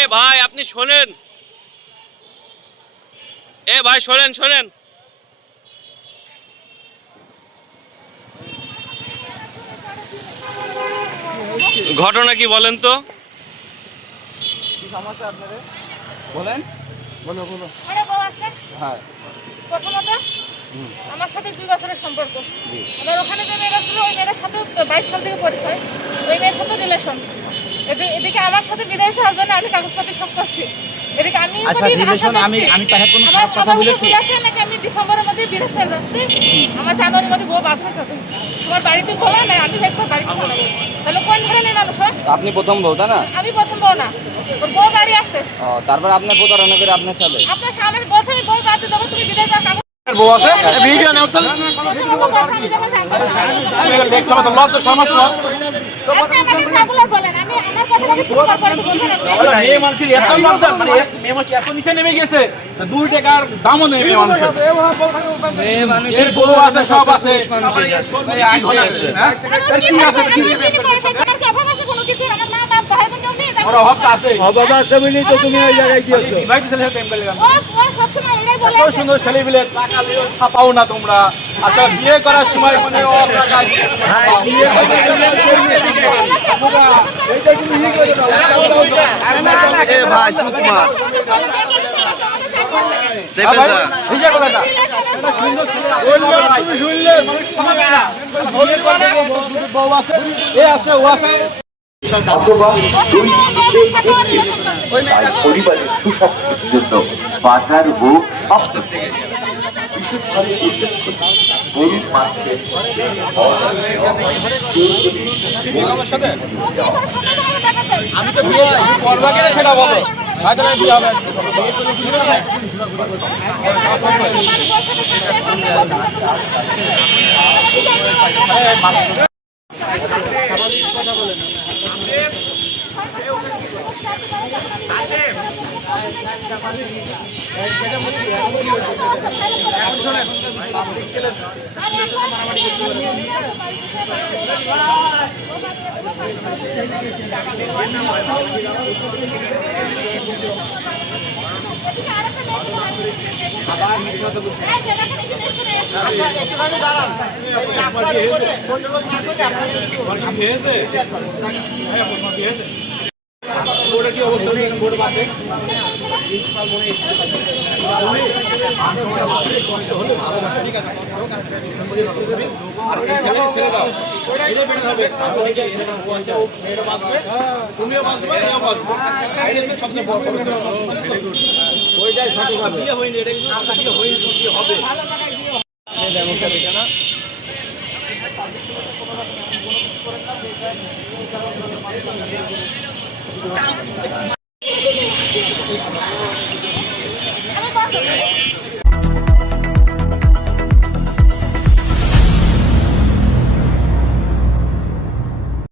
এ ভাই আপনি শোনেন। এ ভাই শোনেন শোনেন। ঘটনা কি বলেন তো? বলেন। মানে বউ আছে। হ্যাঁ। প্রথমত আমার সাথে দুই বছরের সম্পর্ক। এবার ওখানে যে মেয়েটা ছিল ওই মেয়েটার সাথে বাইশ সাল থেকে পরিচয় ওই মেয়ের সাথে রিলেশন এদিকে আমার সাথে বিদায় হওয়ার জন্য আমি কাগজপত্র সব করছি। এদিকে আমি আচ্ছা, আমি- আমি তাকে কোনো আমার- কথা বলেছি? নাকি আমি ডিসেম্বরের মধ্যে বিদেশে যাচ্ছি? আমার জানুয়ারির মধ্যে বউ তোমার বাড়িতে খোলা নাই আমি দেখব বাড়িতে। তাহলে কোন ধরনের মানুষ হয়? আপনি প্রথম বউ তাই না? আমি প্রথম বউ না। ওর বউ গাড়ি আছে। ও, তারপর আপনার প্রতারণা করে আপনার সাথে? আপনার স্বামীর বছরই বউ বাধ্য দেবো তুমি বিদায় যাও বউ আছে? ভিডিও নাও তো। লজ্জা সমাজ। মেয়ে মানুষের এত লজ্জা মানে মেয়ে মানুষ এত নিচে নেমে গেছে দুই টাকার দামও নেই মেয়ে মানুষের। এর গরু আছে সব হ্যাঁ? কি অভাব আছে। অভাব আছে। বলেই তো তুমি ওই জায়গায় গিয়েছো। এত সুন্দর ছাপাও না তোমরা। আচ্ছা বিয়ে করার সময় মানে ভাই চুপ মার শুনলে? তাই পরিবারের সুস্বাস্থ্যের জন্য বাজার বিশেষভাবে মাংসের আমার আমি তো করবা কিনা সেটা বলো হয়তো না বিয়ে হবে বোর্ডের কি অবস্থা হয়েছে বোর্ড বাদে আর এই ছেলে ছেলে দাও এটা বেটার হবে তারপর এই যে ছেলে ও আছে ও মেয়েরও বাঁচবে তুমিও বাঁচবে কিন্তু Ano ba?